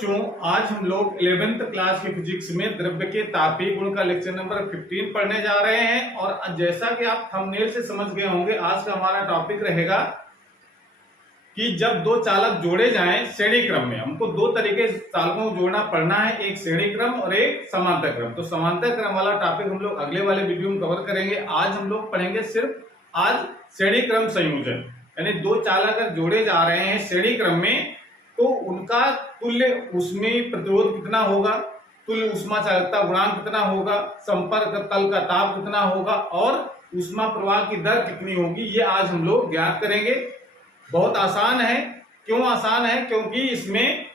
बच्चों, आज हम लोग 11th क्लास की फिजिक्स में द्रव्य के तापीय गुण का लेक्चर नंबर 15 पढ़ने जा रहे हैं। और जैसा कि आप थंबनेल से समझ गए होंगे, आज का हमारा टॉपिक रहेगा कि जब दो चालक जोड़े जाएं श्रेणी क्रम में, हमको दो तरीके से चालकों को जोड़ना पड़ना है, एक श्रेणी क्रम और एक समांतर क्रम। तो समांतर क्रम वाला टॉपिक हम लोग अगले वाले वीडियो में कवर करेंगे। आज हम लोग पढ़ेंगे सिर्फ आज श्रेणी क्रम संयोजन, यानी दो चालक अगर जोड़े जा रहे हैं श्रेणी क्रम में तो उनका तुल्य उसमें प्रतिरोध कितना होगा, तुल्य ऊष्मा चालकता गुणांक कितना होगा, संपर्क तल का ताप कितना होगा और ऊष्मा प्रवाह की दर कितनी होगी, ये आज हम लोग ज्ञात करेंगे। बहुत आसान है। क्यों आसान है? क्योंकि इसमें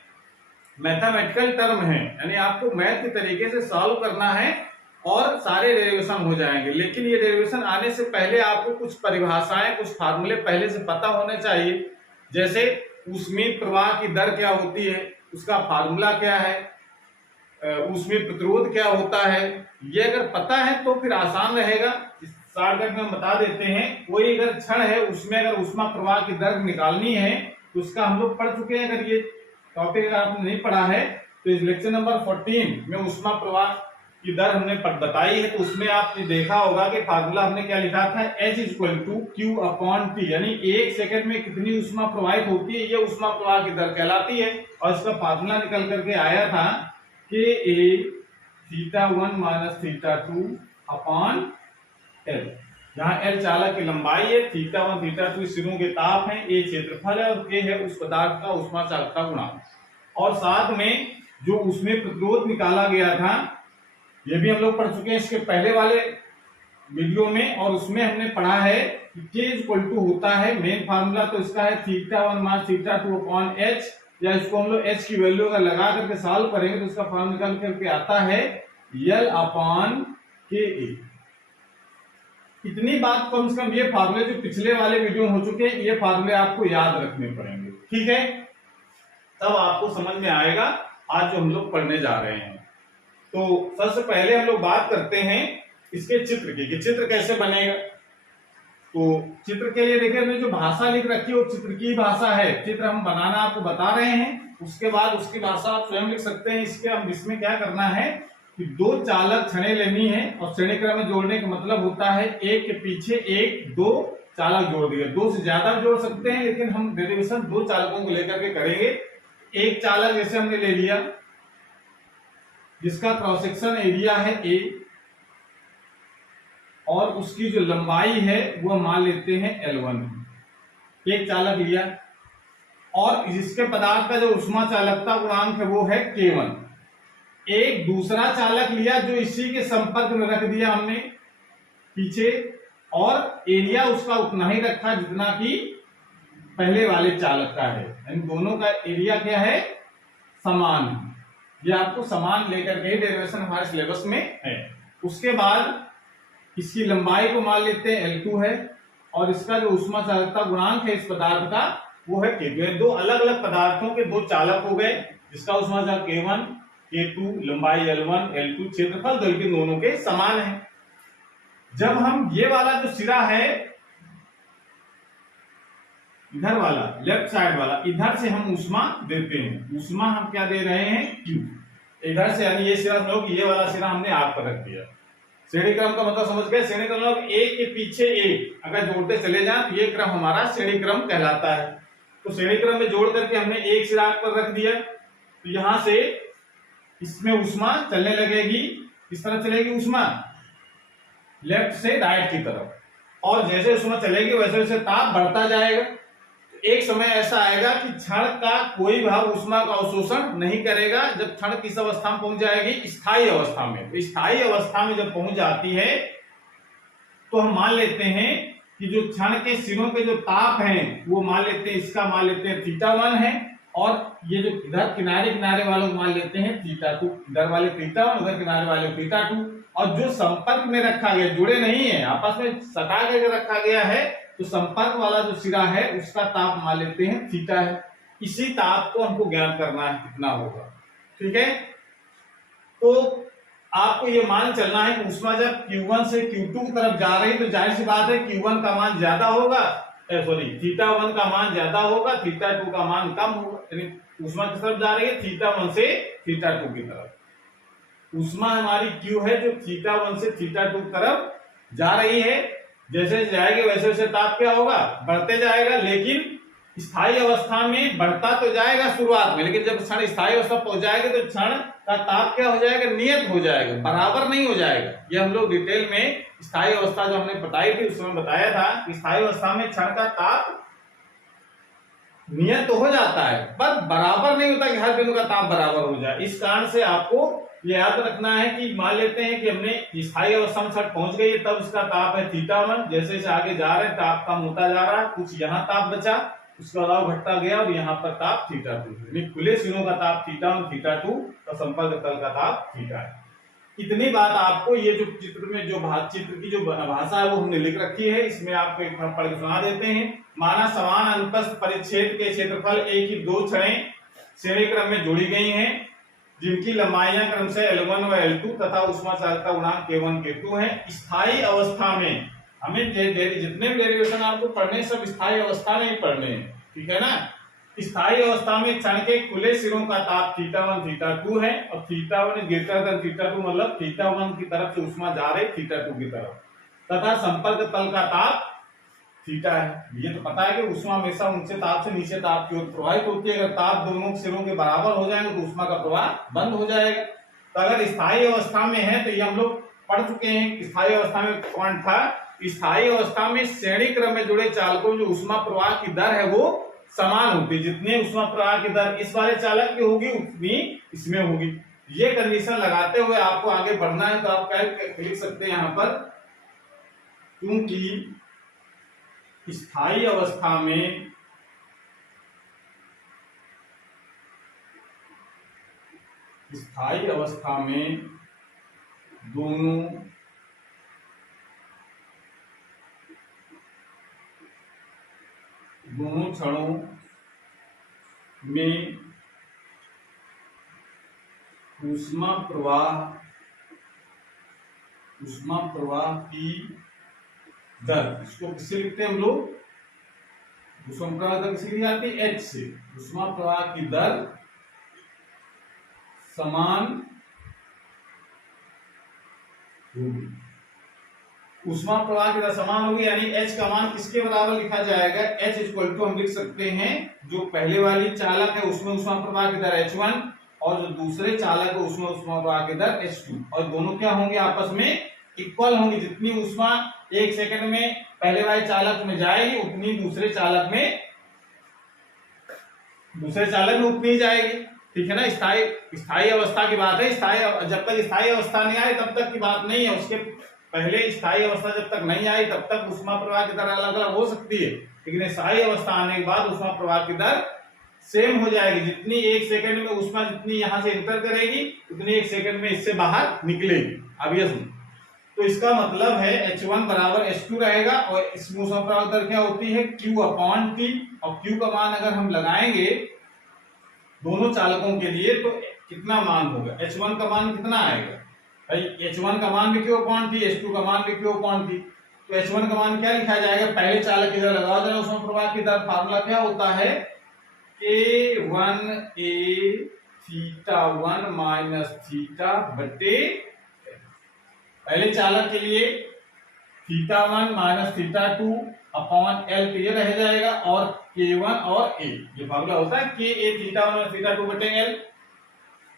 मैथमेटिकल टर्म है, यानी आपको मैथ के तरीके से सॉल्व करना है और सारे डेरिवेशन हो जाएंगे। लेकिन ये डेरिवेशन आने से पहले आपको कुछ परिभाषाएं, कुछ फार्मूले पहले से पता होने चाहिए। जैसे ऊष्मीय प्रवाह की दर क्या होती है, उसका फार्मूला क्या है, ऊष्मीय प्रतिरोध क्या होता है, ये अगर पता है तो फिर आसान रहेगा। शॉर्टकट में बता देते हैं। कोई अगर क्षण है उसमें अगर ऊष्मा प्रवाह की दर निकालनी है तो उसका हम लोग पढ़ चुके हैं। अगर ये टॉपिक अगर आपने नहीं पढ़ा है तो इस लेक्चर नंबर 14 में ऊष्मा प्रवाह की दर हमने बताई है। तो उसमें आपने देखा होगा कि फार्मूला हमने क्या लिखा था, H = Q/T, यानी एक सेकंड में कितनी ऊष्मा प्रवाहित होती है, ये ऊष्मा प्रवाह की दर कहलाती है। और इसका फार्मूला निकल करके आया था कि θ1 - θ2/L, जहां L चालक की लंबाई है, θ1 θ2 सिरों के ताप है, A क्षेत्रफल है और K है उस पदार्थ का ऊष्मा चालकता गुणांक। और साथ में जो उसमें प्रतिरोध निकाला गया था ये भी हम लोग पढ़ चुके हैं इसके पहले वाले वीडियो में। और उसमें हमने पढ़ा है कि K होता है मेन फार्मूला, तो इसका है θ1 - θ2/H, या इसको हम लोग H की वैल्यू अगर लगा करके सॉल्व करेंगे तो इसका फॉर्म निकल करके आता है L/KA। इतनी बात कम से कम ये फार्मूले जो पिछले वाले वीडियो हो चुके हैं, ये फार्मूले आपको याद रखने पड़ेंगे, ठीक है? तब आपको समझ में आएगा आज जो हम लोग पढ़ने जा रहे हैं। तो सबसे पहले हम लोग बात करते हैं इसके चित्र की, कि चित्र कैसे बनेगा। तो चित्र के लिए देखिए हमने जो भाषा लिख रखी है वो चित्र की भाषा है। चित्र हम बनाना आपको बता रहे हैं, उसके बाद उसकी भाषा आप स्वयं लिख सकते हैं। इसमें क्या करना है कि दो चालक क्षणें लेनी है और श्रेणी क्रम में जोड़ने का मतलब होता है एक के पीछे एक दो चालक जोड़ दिए। दो से ज्यादा जोड़ सकते हैं, लेकिन हम डेरिवेशन दो चालकों को लेकर के करेंगे। एक चालक जैसे हमने ले लिया जिसका क्रॉस सेक्शन एरिया है A और उसकी जो लंबाई है वो मान लेते हैं L1। एक चालक लिया और जिसके पदार्थ का जो ऊष्मा चालकता गुणांक है वो है K1। एक दूसरा चालक लिया जो इसी के संपर्क में रख दिया हमने पीछे, और एरिया उसका उतना ही रखा जितना कि पहले वाले चालक का है, यानी दोनों का एरिया क्या है, समान। ये आपको समान लेकर के डेरिवेशन हमारे सिलेबस में है। उसके बाद इसकी लंबाई को मान लेते हैं L2 है और इसका जो ऊष्मा चालकता गुणांक है इस पदार्थ का वो है K2। दो अलग अलग पदार्थों के दो चालक हो गए जिसका ऊष्मा चालक K1 K2, लंबाई L1 L2, क्षेत्रफल दो के दोनों के समान है। जब हम ये वाला जो सिरा है इधर वाला लेफ्ट साइड वाला, इधर से हम ऊष्मा देते हैं। ऊष्मा हम क्या दे रहे हैं, Q। इधर से, यानी ये सिरा लोग, ये वाला सिरा हमने आप पर रख दिया। श्रेणी क्रम का मतलब समझ गए। श्रेणी क्रम लोग एक के पीछे एक अगर जोड़ते चले जाएं तो ये क्रम हमारा श्रेणी क्रम कहलाता है। तो श्रेणी क्रम में जोड़ करके हमने एक सिरा पर रख दिया, तो यहां से इसमें ऊष्मा चलने लगेगी। किस तरह चलेगी ऊष्मा, लेफ्ट से राइट की तरफ, और जैसे ऊष्मा चलेगी वैसे वैसे ताप बढ़ता जाएगा। एक समय ऐसा आएगा कि क्षण का कोई भाग ऊष्मा का अवशोषण नहीं करेगा। जब क्षण किस अवस्था में पहुंच जाएगी, स्थायी अवस्था में। तो स्थायी अवस्था में जब पहुंच जाती है तो हम मान लेते हैं कि जो क्षण के सिरों के जो ताप हैं वो मान लेते हैं, इसका मान लेते हैं θ1 है, और ये जो इधर किनारे किनारे वालों को मान लेते हैं θ2। इधर वाले θ1, उधर किनारे वाले θ2। और जो संपर्क में रखा गया, जुड़े नहीं है, आपस में सटा करके रखा गया है, तो संपर्क वाला जो सिरा है उसका ताप मान लेते हैं θ है। इसी ताप को हमको ज्ञात करना है कितना होगा, ठीक है? तो आपको ये मान चलना है कि ऊष्मा जब Q1 से Q2 की तरफ जा रही तो जाहिर सी बात है Q1 का मान ज्यादा होगा, थीटा वन का मान ज्यादा होगा, थीटा टू का मान कम होगा, यानी ऊष्मा किस तरफ जा रही है, θ1 से θ2 की तरफ। ऊष्मा हमारी Q है जो θ1 से θ2 की तरफ जा रही है। जैसे जाएगी वैसे वैसे ताप क्या होगा, बढ़ते जाएगा। लेकिन स्थायी अवस्था में बढ़ता तो जाएगा शुरुआत में, लेकिन जब क्षण स्थायी अवस्था पहुंच जाएगी तो क्षण का ताप क्या हो जाएगा, नियत हो जाएगा, बराबर नहीं हो जाएगा। ये हम लोग डिटेल में स्थायी अवस्था जो हमने बताई थी उसमें बताया था कि स्थायी अवस्था में क्षण का ताप नियत तो हो जाता है पर बराबर नहीं होता कि हर बिंदु का ताप बराबर हो जाए। इस कारण से आपको ये याद रखना है कि मान लेते हैं कि हमने स्थायी अवस्था में क्षण पहुंच गई, तब उसका ताप है θ1। जैसे जैसे आगे जा रहे हैं ताप कम होता जा रहा है, कुछ यहाँ ताप बचा, उसका अलावा घटता गया और यहाँ पर ताप θ2 यानी खुले सिरों का ताप θ1 θ2 और संपर्क तल का ताप θ है। इतनी बात आपको ये जो चित्र में जो चित्र की जो भाषा है वो हमने लिख रखी है, इसमें आपको एक बार पढ़ के सुना देते हैं। माना समान अनुप्रस्थ परिच्छेद के क्षेत्रफल एक ही दो छड़ें श्रेणी क्रम में जोड़ी गई हैं जिनकी लंबाइयां क्रमशः L1 व L2 तथा ऊष्मा चालकता गुणांक K1 K2 है। स्थायी अवस्था में हमें जितने भी डेरिवेशन आपको पढ़ने सब स्थायी अवस्था में ही पढ़ने हैं, ठीक है ना। स्थायी अवस्था में क्षण के खुले सिरों का ताप θ1 θ2 है और θ1 ग्रेटर देन θ2 मतलब θ1 की तरफ से ऊष्मा जा रही θ2 की तरफ, तथा संपर्क तल का ताप θ है। ये तो पता है कि ऊष्मा हमेशा ऊंचे ताप से नीचे ताप की ओर प्रवाहित होती है। अगर ताप दोनों सिरों के बराबर हो जाएंगे तो ऊष्मा का प्रवाह बंद हो जाएगा। तो अगर स्थायी अवस्था में है तो ये हम लोग पढ़ चुके हैं। स्थायी अवस्था में कौन था, स्थायी अवस्था में श्रेणी क्रम में जुड़े चालकों जो ऊष्मा प्रवाह की दर है वो समान होती है। जितनी ऊष्मा प्रवाह की दर इस वाले चालक की होगी उतनी इसमें होगी। ये कंडीशन लगाते हुए आपको आगे बढ़ना है तो आप क्या लिख सकते हैं यहाँ पर, क्योंकि स्थायी अवस्था में दोनों क्षणों में ऊष्मा प्रवाह की दर, इसको किससे लिखते हैं हम लोग, ऊष्मा प्रवाह दर किससे लिखी जाती है, H से। ऊष्मा प्रवाह की दर समान होगी। ऊष्मा प्रवाह की दर समान होगी यानी H का मान किसके बराबर लिखा जाएगा, H इक्वल टू हम लिख सकते हैं जो पहले वाली चालक है उसमें ऊष्मा प्रवाह की दर H1 और जो दूसरे चालक है उसमें ऊष्मा प्रवाह की दर H2, और दोनों क्या होंगे आपस में इक्वल होंगी। जितनी ऊष्मा एक सेकंड में पहले वाले चालक में जाएगी उतनी दूसरे चालक में उतनी जाएगी, ठीक है ना। स्थायी अवस्था की बात है। जब तक स्थायी अवस्था नहीं आई तब तक की बात नहीं है। उसके पहले स्थायी अवस्था जब तक नहीं आई तब तक ऊष्मा प्रवाह की दर अलग अलग हो सकती है, लेकिन स्थायी अवस्था आने के बाद ऊष्मा प्रवाह की दर सेम हो जाएगी। जितनी एक सेकंड में ऊष्मा जितनी यहां से इंटर करेगी उतनी एक सेकंड में इससे बाहर निकलेगी। अब ये सुनो, तो इसका मतलब है H1 बराबर H2 रहेगा और इसमें ऊष्मा प्रवाह दर क्या होती है Q/T, और Q का मान अगर हम लगाएंगे दोनों चालकों के लिए तो कितना मान होगा, H1 का मान कितना आएगा भाई, H1 का मान भी Q/T, H2 का मान भी Q/T। तो H1 का मान क्या लिखा जाएगा, पहले चालक की जगह लगाओ जरा ऊष्मा प्रवाह की दर। फार्मूला क्या होता है K1A θ1 माइनस थीटा बटे पहले चालक के लिए θ1 माइनस θ2 अपॉन L तो ये रह जाएगा और K1 और A, ये फार्मूला होता है KA θ1 और θ2 बटे L।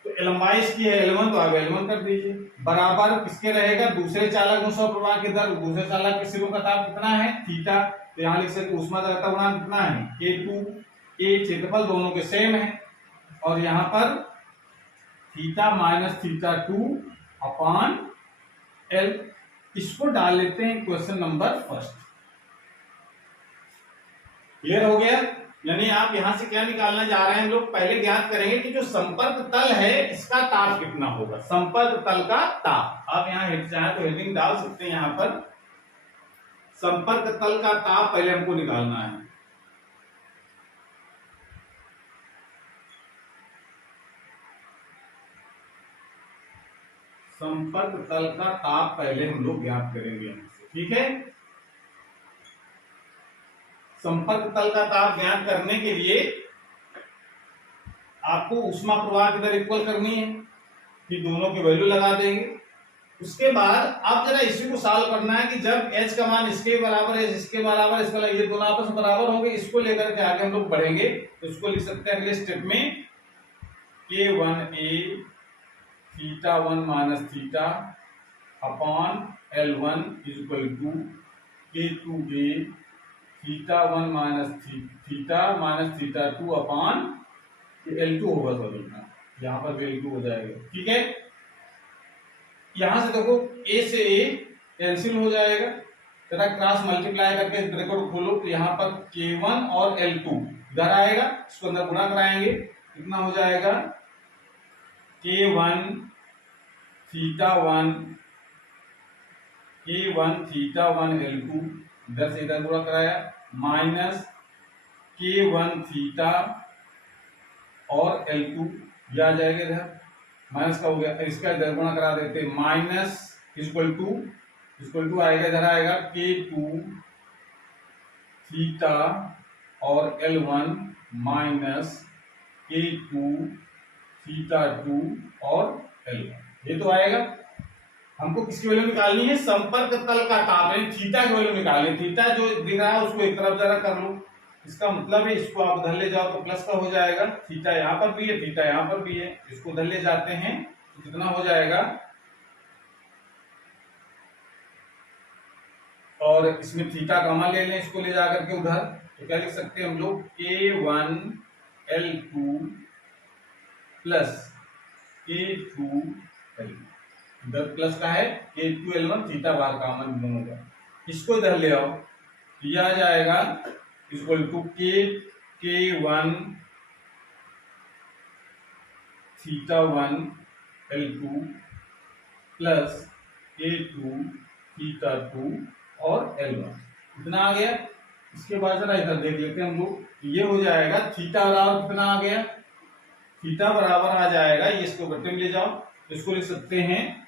तो लंबाई इसकी है L1 तो आगे L1 कर दीजिए, बराबर किसके रहेगा दूसरे चालक में ऊष्मा प्रवाह की दर, दूसरे चालक के सिरों का ताप कितना है थीटा, तो यहाँ लिख सकते ऊष्मा चालकता गुणांक कितना है K2। A क्षेत्रफल दोनों के सेम है और यहाँ पर थीटा माइनस θ2 अपॉन L, इसको डाल लेते हैं क्वेश्चन नंबर फर्स्ट। क्लियर हो गया, यानी आप यहां से क्या निकालना जा रहे हैं हम लोग, पहले ज्ञात करेंगे कि जो संपर्क तल है इसका ताप कितना होगा, संपर्क तल का ताप। आप यहाँ चाहे तो हेडिंग डाल सकते हैं, यहाँ पर संपर्क तल का ताप पहले हमको निकालना है। संपर्क तल का ताप पहले हम लोग ज्ञात करेंगे, ठीक है। संपर्क तल का ताप ज्ञात करने के लिए आपको ऊष्मा प्रवाह की दर इक्वल करनी है, कि दोनों की वैल्यू लगा देंगे। उसके बाद आप जरा इसी को सॉल्व करना है कि जब h का मान इसके बराबर है, इसके बराबर, इसका ये दोनों आपस में बराबर होंगे, इसको लेकर के आगे हम लोग बढ़ेंगे। तो इसको लिख सकते हैं अगले स्टेप में k1a theta 1 minus theta upon L1 is equal to k2a theta 1 minus theta 2 upon L2 होगा, सब यहाँ पर L2 हो जाएगा। ठीक है, यहां से देखो a से a कैंसिल हो जाएगा, जरा क्रॉस मल्टीप्लाई करके ब्रैकेट खोलो तो यहाँ पर k1 और L2 इधर आएगा, इसको अंदर गुणा कराएंगे, कितना हो जाएगा k1 थीटा 1 L2 इधर से इधर गुणा कराया, माइनस k1 थीटा और L2 ये आ जाएगा, इधर माइनस का हो गया, इसका इधर गुणा करा देते, माइनस इक्वल टू आएगा, इधर आएगा k2 थीटा और L1 माइनस k2 थीटा 2 और L1, ये तो आएगा। हमको किसकी वैल्यू निकालनी है, संपर्क तल का ताप है, थीटा की वैल्यू निकालनी। थीटा जो दिख रहा है उसको एक तरफ जरा कर लो, इसका मतलब है इसको आप उधर ले जाओ तो प्लस का हो जाएगा, थीटा यहाँ पर भी है, थीटा यहाँ पर भी है, इसको उधर ले जाते हैं तो कितना हो जाएगा, और इसमें थीटा कॉमन ले लें, इसको ले जाकर के उधर, तो क्या लिख सकते हैं हम लोग k1 L2 plus k2 L1, इधर प्लस का है k2 L1, थीटा बाहर कॉमन दोनों का, इसको इधर ले आओ तो यह आ जाएगा equal to k1 theta 1 L2 plus k2 theta 2 और L1, इतना आ गया। इसके बाद जरा इधर देख लेते हैं हम लोग, ये हो जाएगा थीटा बराबर कितना आ गया, थीटा बराबर आ जाएगा, ये इसको बट्टे में ले जाओ, इसको लिख सकते हैं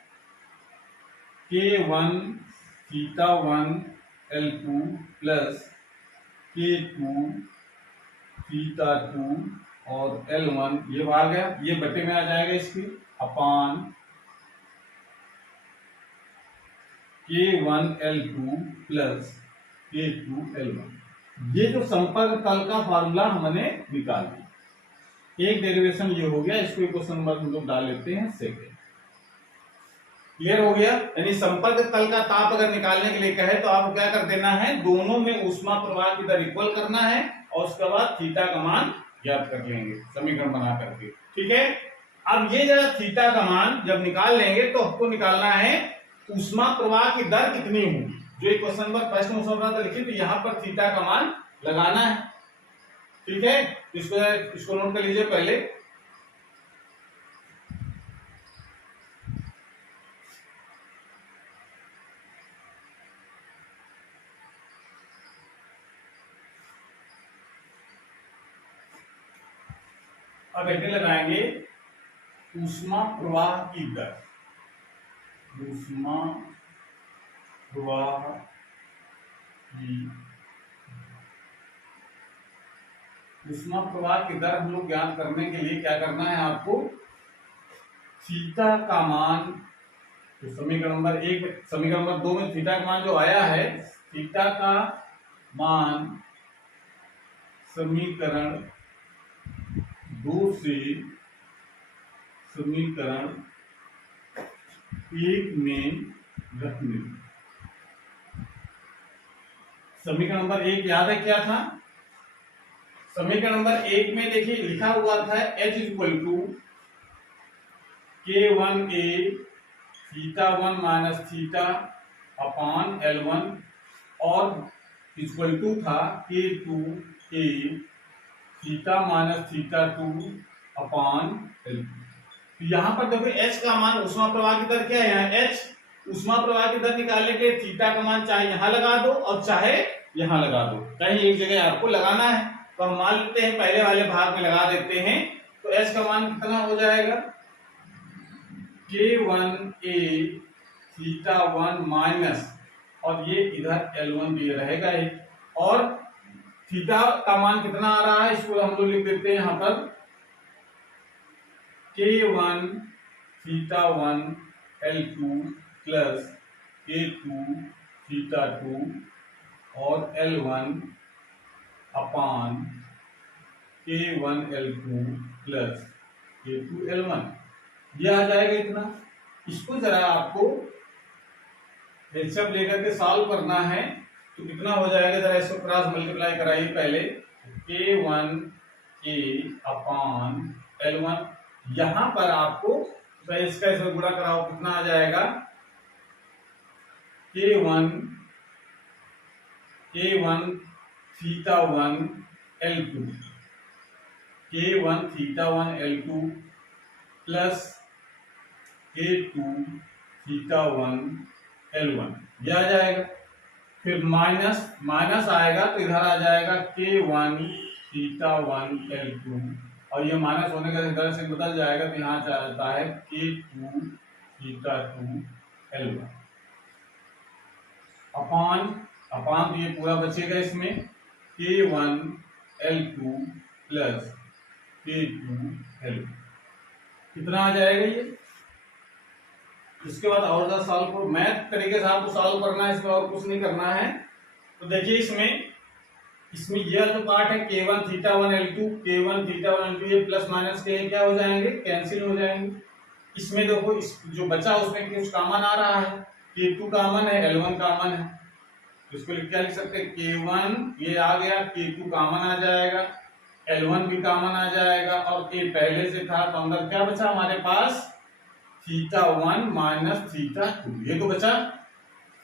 k1 theta 1 L2 plus k2 theta 2 और L1, ये आ गया, ये बटे में आ जाएगा इसकी, upon k1 L2 plus k2 L1। ये जो संपर्क तल का फार्मूला हमने निकाल दिया, एक डेरिवेशन ये हो गया, इसको क्वेश्चन नंबर हम लोग डाल लेते हैं सेकेंड। क्लियर हो गया, यानी संपर्क तल का ताप अगर निकालने के लिए कहे तो आपको क्या कर देना है, दोनों में ऊष्मा प्रवाह की दर इक्वल करना है और उसके बाद थीटा का मान ज्ञात कर लेंगे समीकरण बना करके। ठीक है, अब ये जरा थीटा का मान जब निकाल लेंगे तो आपको निकालना है ऊष्मा प्रवाह की दर कितनी होगी, जो एक क्वेश्चन नंबर प्रश्न में लिखिए तो यहाँ पर थीटा का मान लगाना है। ठीक है, इसको नोट कर लीजिए पहले, अब हेडिंग लगाएंगे ऊष्मा प्रवाह की दर, ऊष्मा प्रवाह की, ऊष्मा प्रवाह की दर हम लोग ज्ञात करने के लिए क्या करना है आपको, थीटा का मान, तो समीकरण नंबर 1 समीकरण नंबर 2 में थीटा का मान जो आया है, थीटा का मान समीकरण 2 से समीकरण 1 में रखने। समीकरण नंबर 1 याद है क्या था, समीकरण नंबर 1 में देखिए लिखा हुआ था H equal to k1a theta 1 minus theta upon L1 और इक्वल टू था k2a theta minus theta 2 upon L2। यहाँ पर देखो H का मान ऊष्मा प्रवाह की दर क्या है, यहाँ H ऊष्मा प्रवाह की दर निकालने के थीटा का मान चाहे यहाँ लगा दो और चाहे यहाँ लगा दो, कहीं एक जगह आपको लगाना है। तो हम मान लेते हैं पहले वाले भाग में लगा देते हैं, तो H का मान कितना हो जाएगा, k1a थीटा 1 माइनस, और ये इधर L1 भी रहेगा ही, और थीटा का मान कितना आ रहा है इसको हम लोग लिख देते हैं यहाँ पर K1 theta 1 L2 plus K2 theta 2 और L1 अपान K1 L2 plus K2 L1, ये आ जाएगा इतना। इसको जरा आपको एलसीएम लेकर के सॉल्व करना है तो कितना हो जाएगा, जरा इसको क्रॉस मल्टीप्लाई कराइए पहले। K1 A अपान L1, यहां पर आपको तो इसका इसमें गुणा कराओ, कितना आ जाएगा K1 theta 1 L2, K1 theta 1 L2 plus K2 theta 1 L1, यह आ जाएगा। फिर माइनस माइनस आएगा तो इधर आ जाएगा K1 थीटा 1 L2, और ये माइनस होने का इधर से बदल जाएगा तो यहाँ आता है K2 थीटा 2 L1 अपान अपान, तो ये पूरा बचेगा इसमें K1 L2 plus K2 L2, कितना आ जाएगा ये। इसके बाद और ज़्यादा सॉल्व करो, मैथ तरीके से आपको सॉल्व करना है, इसमें और कुछ नहीं करना है। तो देखिए इसमें यह जो पार्ट है K1 theta 1 L2, K1 theta 1 L2, ये प्लस माइनस के क्या हो जाएंगे, कैंसिल हो जाएंगे। इसमें देखो इस जो बचा उसमें कुछ कॉमन आ रहा है, K2 कॉमन है, L1 कॉमन है, तो इसको क्या लिख सकते हैं, K1 ये आ गया, K2 कॉमन आ जाएगा, L1 भी कॉमन आ जाएगा, और K पहले से था तो अंदर क्या बचा हमारे पास, थीटा 1 माइनस थीटा 2, ये तो बचा।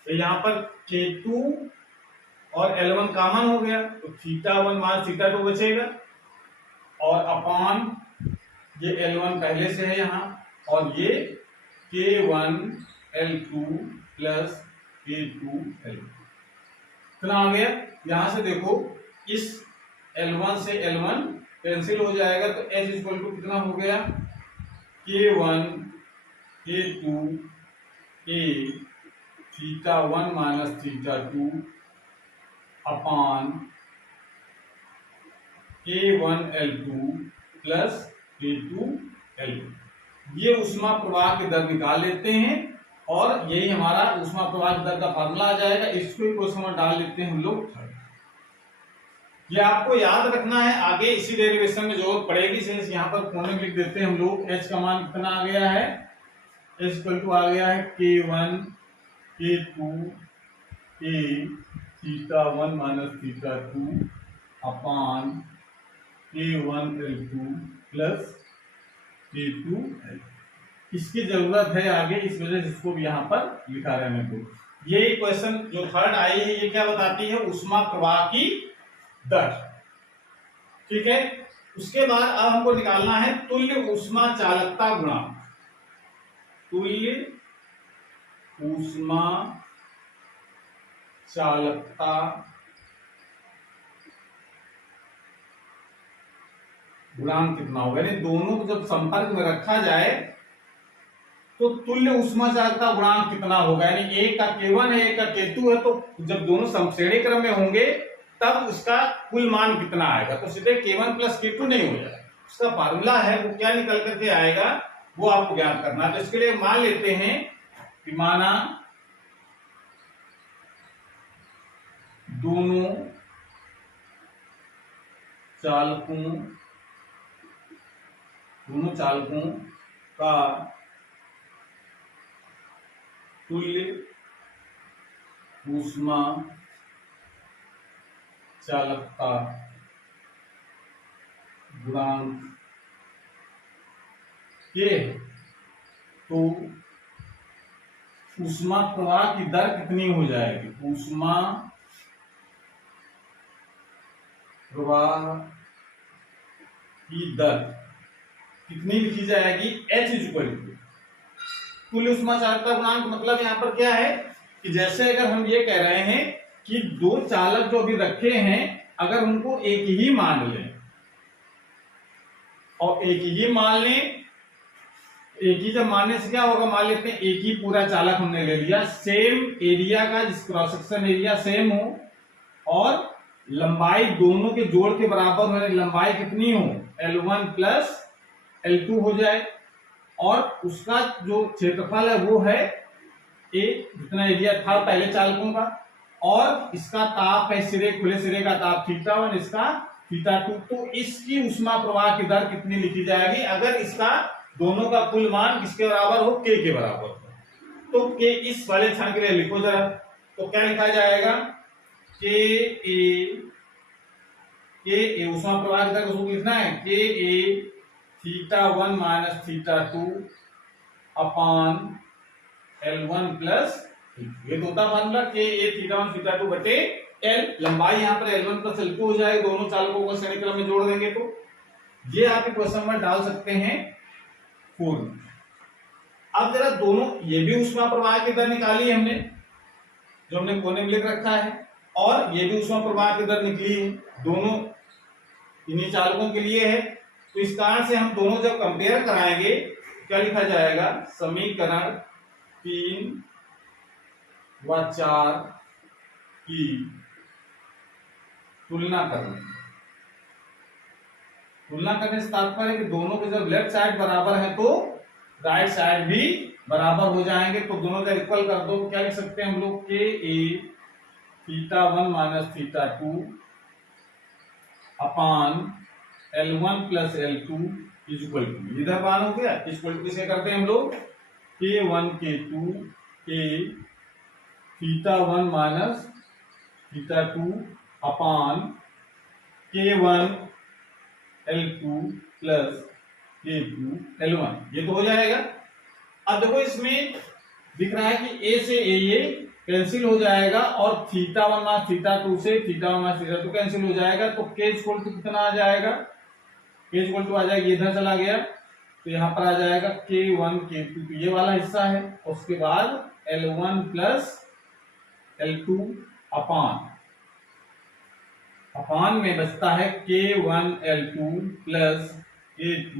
तो यहाँ पर K2 और L1 कॉमन हो गया तो थीटा 1 माइनस थीटा 2 बचेगा, और अपान ये L1 पहले से है यहाँ, और ये K1 L2 plus K2 L2, कितना आ गया। यहां से देखो इस L1 से L1 कैंसिल हो जाएगा तो H इक्वल टू कितना हो गया, K1 K2 A theta 1 minus theta 2 upon K1 L2 plus K2 L2। ये ऊष्मा प्रवाह की दर निकाल लेते हैं, और यही हमारा ऊष्मा प्रवाह की दर का फार्मूला आ जाएगा। इसको क्वेश्चन में डाल लेते हैं हम लोग। ये आपको याद रखना है, आगे इसी डेरिवेशन में जरूरत पड़ेगी, सिंस यहाँ पर कोने में लिख देते हैं हम लोग। H का मान कितना आ गया है, H इक्वल टू आ गया है K1 K2 A theta 1 minus theta 2 upon K1 L2 plus K2 L2। इसकी जरूरत है आगे, इस वजह से इसको भी यहाँ पर लिखा रहने दो। ये क्वेश्चन जो थर्ड आई है ये क्या बताती है, ऊष्मा प्रवाह की दर, ठीक है। उसके बाद अब हमको निकालना है तुल्य ऊष्मा चालकता गुणांक। तुल्य ऊष्मा चालकता गुणांक कितना होगा, यानी दोनों को जब संपर्क में रखा जाए तो तुल्य ऊष्मा चालकता गुणांक कितना होगा, यानी एक का K1 है एक का K2 है, तो जब दोनों समश्रेणी क्रम में होंगे तब उसका कुल मान कितना आएगा। तो सीधे K1 प्लस K2 नहीं हो जाएगा, उसका फार्मूला है वो क्या निकल करके आएगा वो आपको ज्ञात करना है। तो इसके लिए मान लेते हैं कि माना दोनों चालकों का तुल्य ऊष्मा चालकता गुणांक K, तो ऊष्मा प्रवाह की दर कितनी हो जाएगी, ऊष्मा प्रवाह की दर कितनी लिखी जाएगी, H इक्वल टू तुल्य ऊष्मा चालकता गुणांक। मतलब यहाँ पर क्या है कि जैसे अगर हम ये कह रहे हैं कि दो चालक जो अभी रखे हैं अगर उनको एक ही मान लें और एक ही मान लें, एक ही जब मानने से क्या होगा, मान लेते हैं एक ही पूरा चालक हमने ले लिया, सेम एरिया का, जिस क्रॉस सेक्शन एरिया सेम हो और लंबाई दोनों के जोड़ के बराबर हो, लंबाई कितनी हो L1 प्लस L2 हो जाए, और उसका जो क्षेत्रफल है वो है ए, जितना एरिया था पहले चालकों का, और इसका ताप है सिरे, खुले सिरे का ताप θ1, इसका θ2। तो इसकी उष्मा प्रवाह की दर कितनी लिखी जाएगी अगर इसका दोनों का कुल मान किसके बराबर हो, के बराबर हो। तो के इस वाले क्षण के लिए लिखो जरा, तो क्या लिखा जाएगा, के ए उष्मा प्रवाह की दर को लिखना है के A θ1 minus θ2 upon L1 plus, ये तो होता फॉर्मूला के ए θ1 θ2 बटे L, लंबाई यहाँ पर L1 प्लस L2 हो जाएगी, दोनों चालकों को श्रेणी क्रम में जोड़ देंगे तो ये आप क्वेश्चन में डाल सकते हैं 4। अब जरा दोनों, ये भी उष्मा प्रवाह की दर निकाली है हमने, जो हमने कोने में लिख रखा है, और ये भी उष्मा प्रवाह की दर निकली है, दोनों इन्हीं चालकों के लिए है। तो इस कारण से हम दोनों जब कंपेयर कराएंगे क्या लिखा जाएगा, समीकरण 3 व 4 की तुलना करने से तात्पर्य कि दोनों के जब लेफ्ट साइड बराबर है तो राइट साइड भी बराबर हो जाएंगे। तो दोनों जब इक्वल कर दो तो क्या लिख सकते हैं हम लोग, K A θ1 minus θ2 upon L1 plus L2 is equal to, इधर मान हो गया, इक्वल टू किसे करते हैं हम लोग, K1 K2 के θ1 माइनस θ2 अपान K1 L2 plus K2 L1, ये तो हो जाएगा। अब देखो इसमें दिख रहा है कि A से A ये कैंसिल हो जाएगा, और θ1 माइनस θ2 से θ1 माइनस θ2 कैंसिल हो जाएगा, तो K इक्वल टू कितना आ जाएगा, K इक्वल टू आ जाएगा, इधर चला गया तो यहाँ पर आ जाएगा K1 K2, तो ये वाला हिस्सा है, उसके बाद L1 प्लस L2 अपान में बचता है K1 L2 plus K2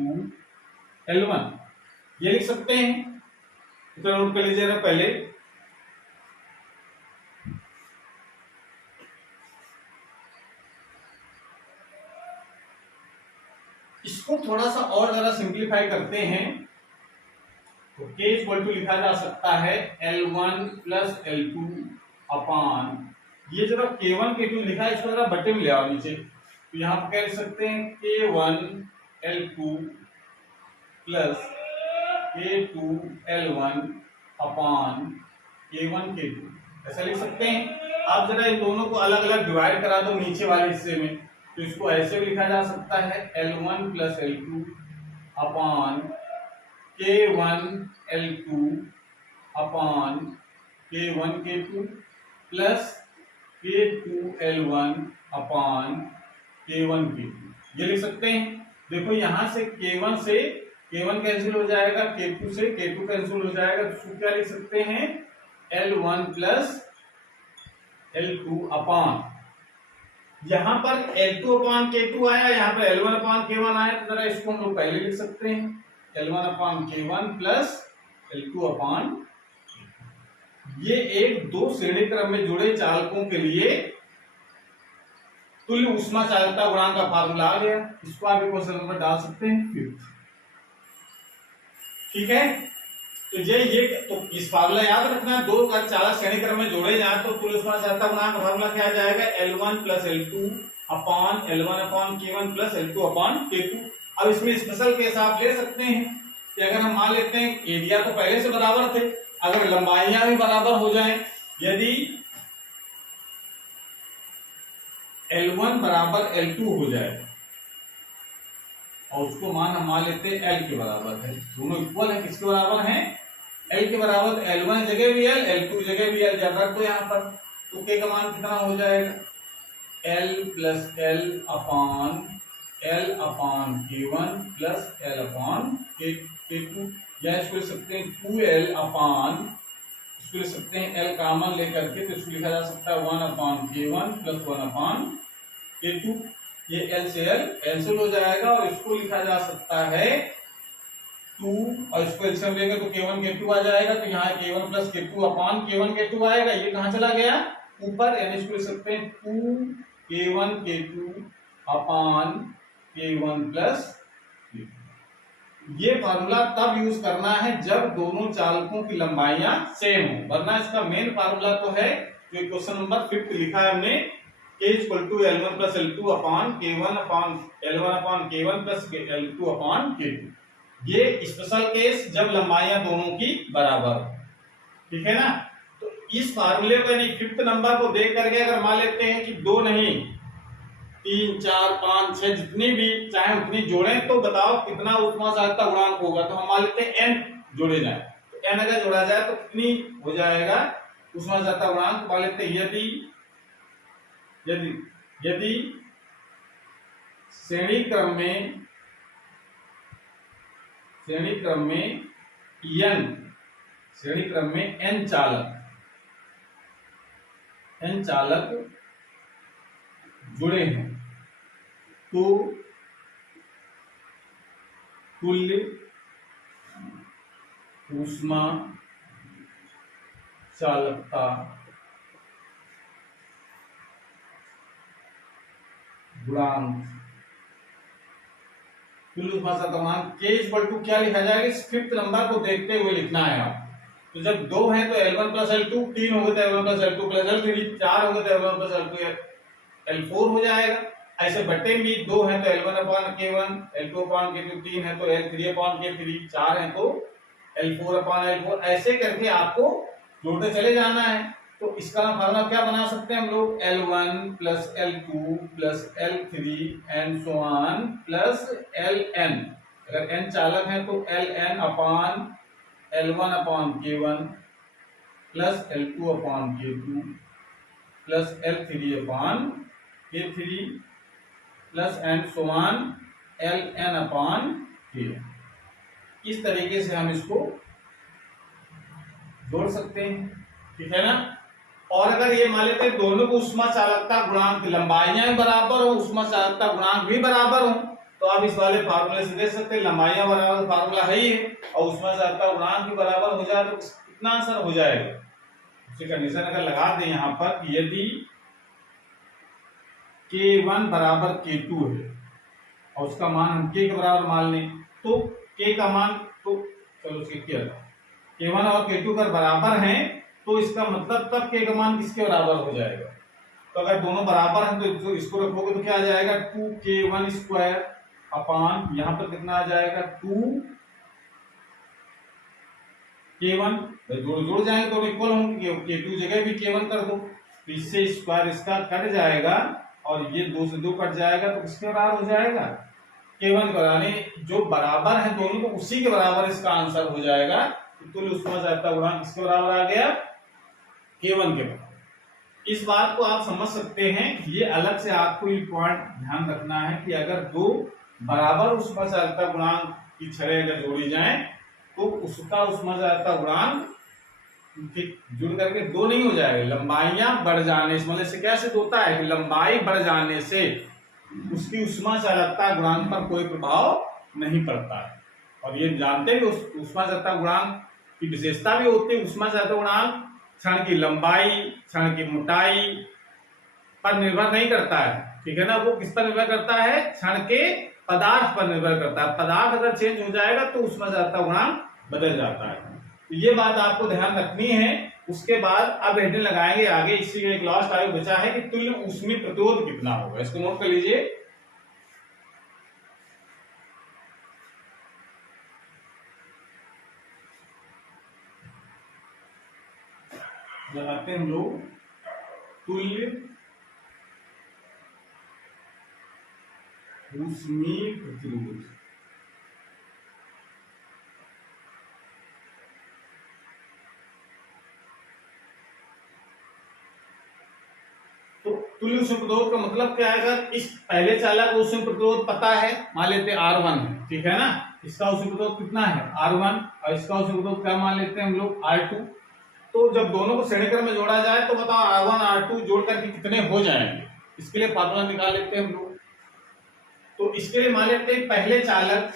L1, ये लिख सकते हैं। इतना नोट कर लीजिए पहले, इसको थोड़ा सा और जरा सिंप्लीफाई करते हैं तो K इक्वल टू लिखा जा सकता है L1 प्लस L2 अपान, ये जरा K1 K2 लिखा है, इसको जरा बटे में ले आओ नीचे, तो यहाँ पर क्या लिख सकते हैं, K1 L2 plus K2 L1 अपान K1 K2, ऐसा लिख सकते हैं। आप जरा इन दोनों को अलग अलग डिवाइड करा दो नीचे वाले हिस्से में, तो इसको ऐसे भी लिखा जा सकता है L1 प्लस L2 अपान K1 L2 अपान K1 K2 plus K2 L1 अपान K1 K2, ये लिख सकते हैं। देखो यहां से K1 से K1 कैंसिल हो जाएगा, K2 से K2 कैंसिल हो जाएगा, तो क्या लिख सकते हैं, L1 प्लस L2 अपान, यहां पर L2 अपान K2 आया, यहाँ पर L1 अपान K1 आया, तो जरा इसको हम लोग पहले लिख सकते हैं, L1 अपान K1 प्लस L2 अपान, ये एक दो श्रेणी क्रम में जुड़े चालकों के लिए तुल्य उष्मा चालकता गुणांक का फार्मूला आ गया, इसको आप क्वेश्चन नंबर डाल सकते हैं 5th। ठीक है, तो ये तो इस फार्मूला याद रखना, दो चालक श्रेणी क्रम में जोड़े जाए तो तुल्य उष्मा चालकता गुणांक का फार्मूला क्या आ जाएगा, L1 प्लस L2 अपान L1 अपान K1 प्लस L2 अपान K2। अब इसमें स्पेशल केस आप ले सकते हैं कि अगर हम मान लेते हैं एरिया तो पहले से बराबर थे, अगर लंबाइयां भी बराबर हो जाएं, यदि L1 बराबर L2 हो जाए और उसको मान हम मान लेते हैं L के बराबर है, दोनों इक्वल है, किसके बराबर हैं, L के बराबर, L1 जगह भी L, L2 जगह भी L जब रख दो यहाँ पर, तो K का मान कितना हो जाएगा, L प्लस L अपान K1 प्लस L अपान K2, या इसको लिख सकते हैं 2L अपान, इसको लिख सकते हैं L कॉमन लेकर के, तो इसको लिखा जा सकता है 1 अपान K1 प्लस 1 अपान K2, ये L से L कैंसिल हो जाएगा, और इसको लिखा जा सकता है 2, और इसको एलसीएम लेंगे तो K1 K2 आ जाएगा, तो यहाँ K1 plus K2 upon K1 K2 आएगा, ये कहाँ चला गया ऊपर, यानी इसको लिख सकते हैं 2 K1 K2 upon K1 plus K2, ये फार्मूला तब यूज करना है जब दोनों चालकों की लंबाइयां सेम हो, वरना इसका मेन फार्मूला तो है जो क्वेश्चन नंबर 5 लिखा है हमने, K equal to L1 plus L2 upon K1 upon L1 upon K1 plus L2 upon K2। ये स्पेशल केस जब लंबाइयां दोनों की बराबर हो, ठीक है ना। तो इस फार्मूले को यानी 5th नंबर को देख करके अगर मान लेते हैं कि दो नहीं 3 4 5 6 जितनी भी चाहे उतनी जोड़ें, तो बताओ कितना ऊष्मा चालकता गुणांक होगा। तो हम मान लेते हैं n जोड़े जाए, तो n अगर जोड़ा जाए तो कितनी हो जाएगा ऊष्मा चालकता गुणांक। मान लेते हैं यदि यदि यदि श्रेणी क्रम में n चालक जुड़े हैं तो कुल ऊष्मा चालकता गुणांक, कुल ऊष्मा चालकता गुणांक K इक्वल टू क्या लिखा जाएगा, इस 5th नंबर को देखते हुए लिखना है आप। तो जब दो हैं तो L1 प्लस L2, 3 हो गए तो L1 plus L2 plus L3, 4 हो गए तो L1 प्लस L2 L4 हो जाएगा। ऐसे बटे भी दो हैं तो L1 upon K1, L2 upon K2, 3 है तो L3 अपॉन K3, 4 है तो L4 अपॉन L4, ऐसे करके आपको जोड़ते चले जाना है। तो इसका फार्मूला क्या बना सकते हैं हम लोग, L1 plus L2 plus L3 and so on plus Ln। अगर n चालक है तो Ln upon L1 upon K1 plus L2 upon K2 plus L3 upon K3 plus and so on Ln upon K। इस तरीके से हम इसको जोड़ सकते हैं, ठीक है ना। और अगर ये मान लेते हैं दोनों को ऊष्मा चालकता गुणांक लंबाइयां बराबर हो, ऊष्मा चालकता गुणांक भी बराबर हो, तो आप इस वाले फार्मूले से देख सकते हैं लंबाइयां बराबर फार्मूला है ही है, और ऊष्मा चालकता गुणांक भी बराबर हो जाए तो कितना आंसर हो जाएगा। उसी कंडीशन अगर लगा दें यहाँ पर कि यदि K1 बराबर K2 है और उसका मान हम K के बराबर मान लें, तो K का मान तो चलो K1 और K2 अगर बराबर हैं तो इसका मतलब तब K का मान किसके बराबर हो जाएगा। तो अगर दोनों बराबर हैं तो इसको रखोगे तो क्या आ जाएगा 2K1 स्क्वायर अपॉन यहाँ पर कितना आ जाएगा 2K1, जोड़ जाएंगे तो इक्वल होंगे, K2 जगह भी K1 कर दो, तो इससे स्क्वायर इसका कट जाएगा और ये 2 से 2 कट जाएगा तो किसके बराबर हो जाएगा K1 का, यानी जो बराबर है दोनों को उसी के बराबर इसका आंसर हो जाएगा। तुल्य ऊष्मा चालकता गुणांक किसके बराबर आ गया K1 के बराबर। इस बात को आप समझ सकते हैं। ये अलग से आपको ये पॉइंट ध्यान रखना है कि अगर दो बराबर ऊष्मा चालकता गुणांक की छड़ें अगर जोड़ी जाएं तो उसका ऊष्मा चालकता गुणांक जुड़ करके 2 नहीं हो जाएगा, लंबाइयां बढ़ जाने से, मतलब से क्या सिद्ध होता है कि लंबाई बढ़ जाने से उसकी ऊष्मा चालकता गुणांक पर कोई प्रभाव नहीं पड़ता है। और ये जानते हैं कि ऊष्मा चालकता गुणांक की विशेषता भी होती है, ऊष्मा चालकता गुणांक क्षण की लंबाई, क्षण की मोटाई पर निर्भर नहीं करता है, ठीक है ना। वो किस पर निर्भर करता है, क्षण के पदार्थ पर निर्भर करता है। पदार्थ अगर चेंज हो जाएगा तो ऊष्मा चालकता गुणांक बदल जाता है। तो ये बात आपको ध्यान रखनी है। उसके बाद अब हेडिंग लगाएंगे आगे, इसी एक लास्ट आगे बचा है कि तुल्य ऊष्मीय प्रतिरोध कितना होगा, इसको नोट कर लीजिए। लगाते हैं हम लोग तुल्य ऊष्मीय प्रतिरोध। तो तुल्य ऊष्मीय प्रतिरोध का मतलब क्या है, इस पहले चालक को ऊष्मीय प्रतिरोध पता है, मान लेते हैं R1 है, ठीक है ना। इसका ऊष्मीय प्रतिरोध कितना है R1 और इसका ऊष्मीय प्रतिरोध क्या मान लेते हैं हम लोग R2। तो जब दोनों को श्रेणी क्रम में जोड़ा जाए तो बताओ R1 R2 जोड़ करके कितने हो जाएंगे, इसके लिए फार्मूला निकाल लेते हैं हम लोग। तो इसके लिए मान लेते हैं पहले चालक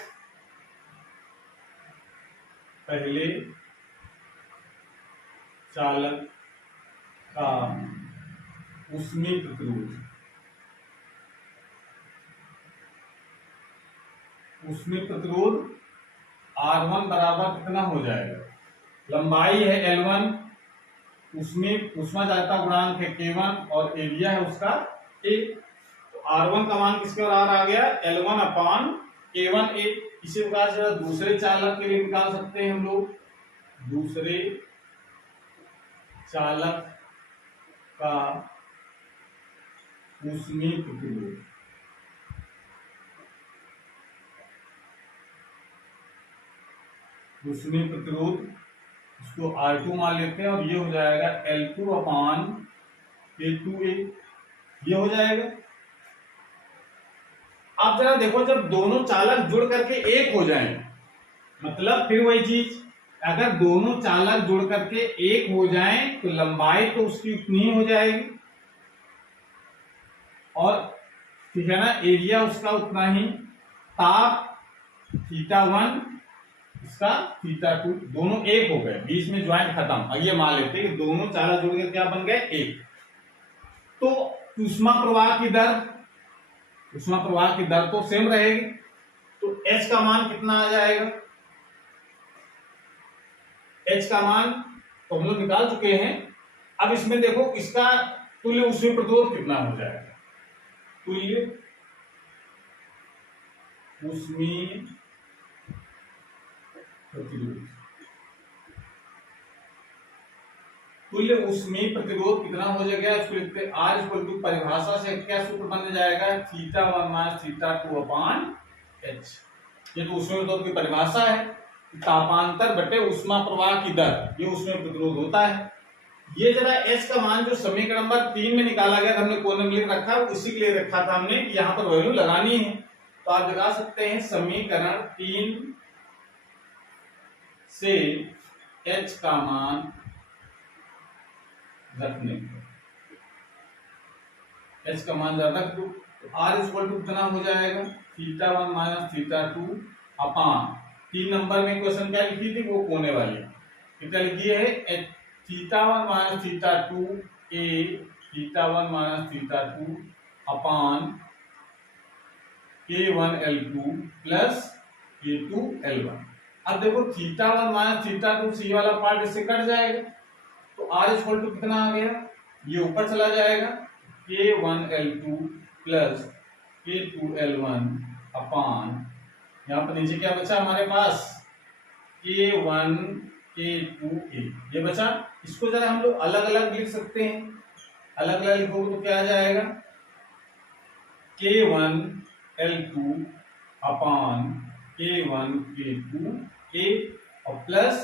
का ऊष्मीय प्रतिरोध, ऊष्मीय प्रतिरोध R1 बराबर कितना हो जाएगा, लंबाई है L1, उसमें ऊष्मा चालकता गुणांक है K1 और एरिया है उसका A। तो R1 का मान किसके बराबर आ गया, L1 अपान K1A। इसी प्रकार से दूसरे चालक के लिए निकाल सकते हैं हम लोग, दूसरे चालक का ऊष्मीय प्रतिरोध, ऊष्मीय प्रतिरोध इसको R2 मान लेते हैं और ये हो जाएगा L2 अपान K2A, ये हो जाएगा। आप जरा देखो, जब दोनों चालक जुड़ करके एक हो जाएं, मतलब फिर वही चीज, अगर दोनों चालक जुड़ करके एक हो जाएं तो लंबाई तो उसकी उतनी ही हो जाएगी और ठीक है ना, एरिया उसका उतना ही, ताप θ1 इसका θ2, दोनों एक हो गए, बीच में ज्वाइंट खत्म। अब ये मान लेते हैं कि दोनों चालक जुड़ के क्या बन गए, एक। तो ऊष्मा प्रवाह की दर, ऊष्मा प्रवाह की दर तो सेम रहेगी, तो H का मान कितना आ जाएगा, H का मान तो हम लोग निकाल चुके हैं। अब इसमें देखो इसका तुल्य ऊष्मीय प्रतिरोध कितना हो जाएगा, तुल्य ऊष्मीय प्रतिरोध, तुल्य ऊष्मीय प्रतिरोध कितना हो जाएगा, उसको लिखते हैं R इक्वल टू, परिभाषा से क्या सूत्र बन जाएगा, θ1 माइनस θ2 अपान H। ये तो ऊष्मीय प्रतिरोध की परिभाषा है, तापांतर बटे ऊष्मा प्रवाह की दर, ये ऊष्मीय प्रतिरोध होता है। ये जरा H का मान जो समीकरण नंबर 3 में निकाला गया था, हमने कोने में लिख रखा, उसी के लिए रखा था हमने कि यहाँ पर वैल्यू लगानी है। तो आप लगा सकते हैं समीकरण 3 से H का मान रखने, H का मान ज्यादा रख दो, R इक्वल टू कितना हो जाएगा, θ1 माइनस θ2 अपान, 3 नंबर में क्वेश्चन क्या लिखी थी, वो कोने वाली कितना लिखी है, θ1 minus θ2 A, θ1 minus θ2 upon K1L2 plus K2L1। अब देखो θ1 माइनस θ2 C वाला पार्ट इससे कट जाएगा, तो R इक्वल टू कितना आ गया, ये ऊपर चला जाएगा, K1L2 प्लस K2L1 अपान, यहाँ पर नीचे क्या बचा हमारे पास, K1 K2A, ये बचा। इसको जरा हम लोग अलग अलग लिख सकते हैं, अलग अलग लिखोगे तो क्या आ जाएगा, K1L2 अपान K1 K2A और प्लस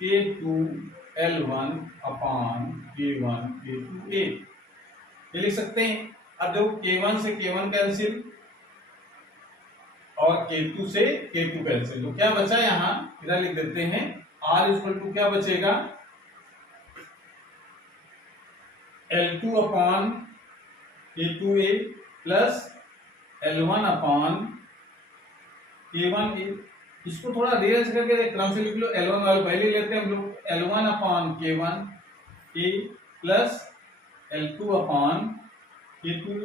K2L1 अपान K1 K2A, ये लिख सकते हैं। अब देखो K1 से K1 कैंसिल और K2 से K2 कैंसिल, तो क्या बचा यहाँ, इधर लिख देते हैं, R इक्वल टू क्या बचेगा, L2 अपान K2A प्लस L1 अपान K1A। इसको थोड़ा रिअरेंज करके क्रम से लिख लो, L1 वाले पहले लेते हैं हम लोग, L1 अपान K1A प्लस L2 अपान K2।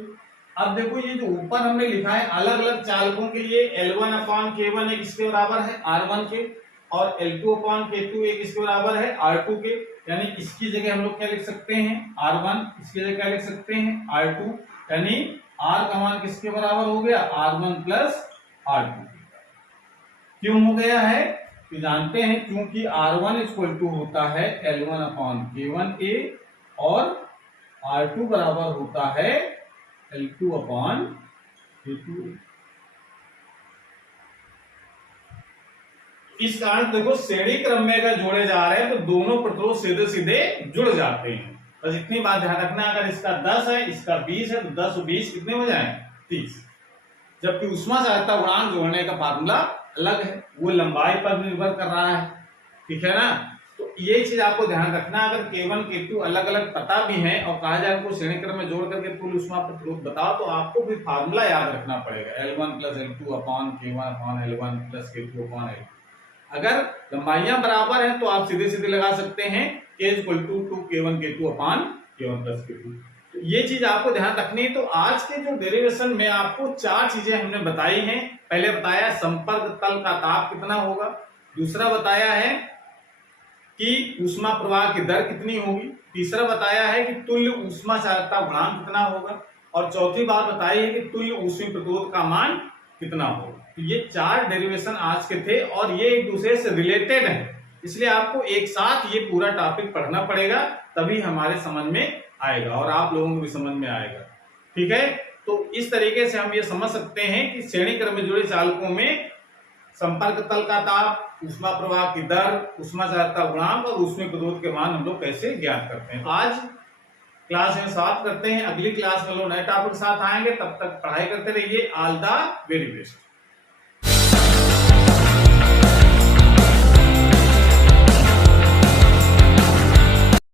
अब देखो ये जो ऊपर हमने लिखा है अलग अलग चालकों के लिए, L1 अपान K1 एक इसके बराबर है R1 के, और L2 अपान K2 एक इसके बराबर है R2 के, यानी इसकी जगह हम लोग क्या लिख सकते हैं, R1, इसकी जगह क्या लिख सकते हैं, R2, यानी R का मान किसके बराबर हो गया, R1 प्लस R2। क्यों हो गया है, तो जानते हैं, क्योंकि R1 इक्वल टू होता है L1 अपान K1A और R2 बराबर होता है L2 अपान K2। इस कारण देखो श्रेणी क्रम में अगर जोड़े जा रहे हैं तो दोनों प्रतिरोध सीधे सीधे जुड़ जाते हैं। बस इतनी बात ध्यान रखना, अगर इसका 10 है इसका 20 है तो 10 और 20 कितने हो जाए, 30। जबकि ऊष्मा चालकता गुणांक जोड़ने का फार्मूला अलग है, वो लंबाई पर निर्भर कर रहा है, ठीक है ना। तो ये चीज आपको ध्यान रखना, अगर K1 K2 अलग अलग पता भी है और कहा जाए उनको श्रेणी क्रम में जोड़ करके कुल ऊष्मा प्रतिरोध बताओ, तो आपको फिर फार्मूला याद रखना पड़ेगा, L1 प्लस L2 अपान K1 अपान L1 प्लस K2 अपान L। अगर लंबाइयां बराबर हैं तो आप सीधे सीधे लगा सकते हैं K equal to K1 K2 upon K1 plus K2। तो ये चीज आपको ध्यान रखनी है। तो आज के जो डेरिवेशन में आपको 4 चीजें हमने बताई हैं। पहले बताया संपर्क तल का ताप कितना होगा, दूसरा बताया है कि ऊष्मा प्रवाह की दर कितनी होगी, तीसरा बताया है कि तुल्य ऊष्मा चालकता गुणांक कितना होगा, और चौथी बात बताई है कि तुल्य ऊष्मीय प्रतिरोध का मान कितना होगा। तो ये 4 डेरिवेशन आज के थे और ये एक दूसरे से रिलेटेड है, इसलिए आपको एक साथ ये पूरा टॉपिक पढ़ना पड़ेगा, तभी हमारे समझ में आएगा और आप लोगों को भी समझ में आएगा। ठीक है, तो इस तरीके से हम ये समझ सकते हैं कि श्रेणी क्रम में जुड़े चालकों में संपर्क तल का ताप, ऊष्मा प्रवाह की दर, ऊष्मा चालकता गुणांक और ऊष्मीय प्रतिरोध के मान हम लोग कैसे ज्ञात करते हैं। आज क्लास में समाप्त करते हैं, अगली क्लास में लोग नए टॉपिक के साथ आएंगे, तब तक पढ़ाई करते रहिए। All the very best.